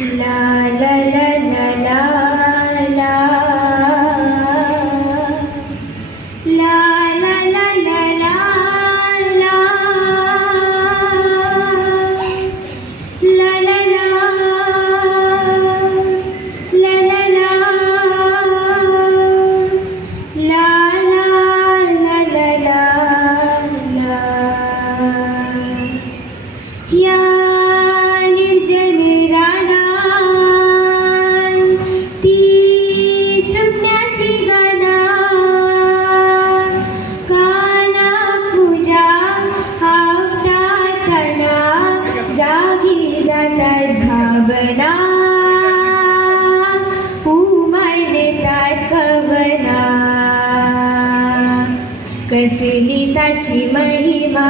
ला ला ला ला ला ला ला ला ला ला ला ला ला ला ला ला ला ला या निर्जन रानात ती सुटण्याची गाना काना पूजा आपटाताना जागी जातात भावना उमलतात कवना कसली ताची महिमा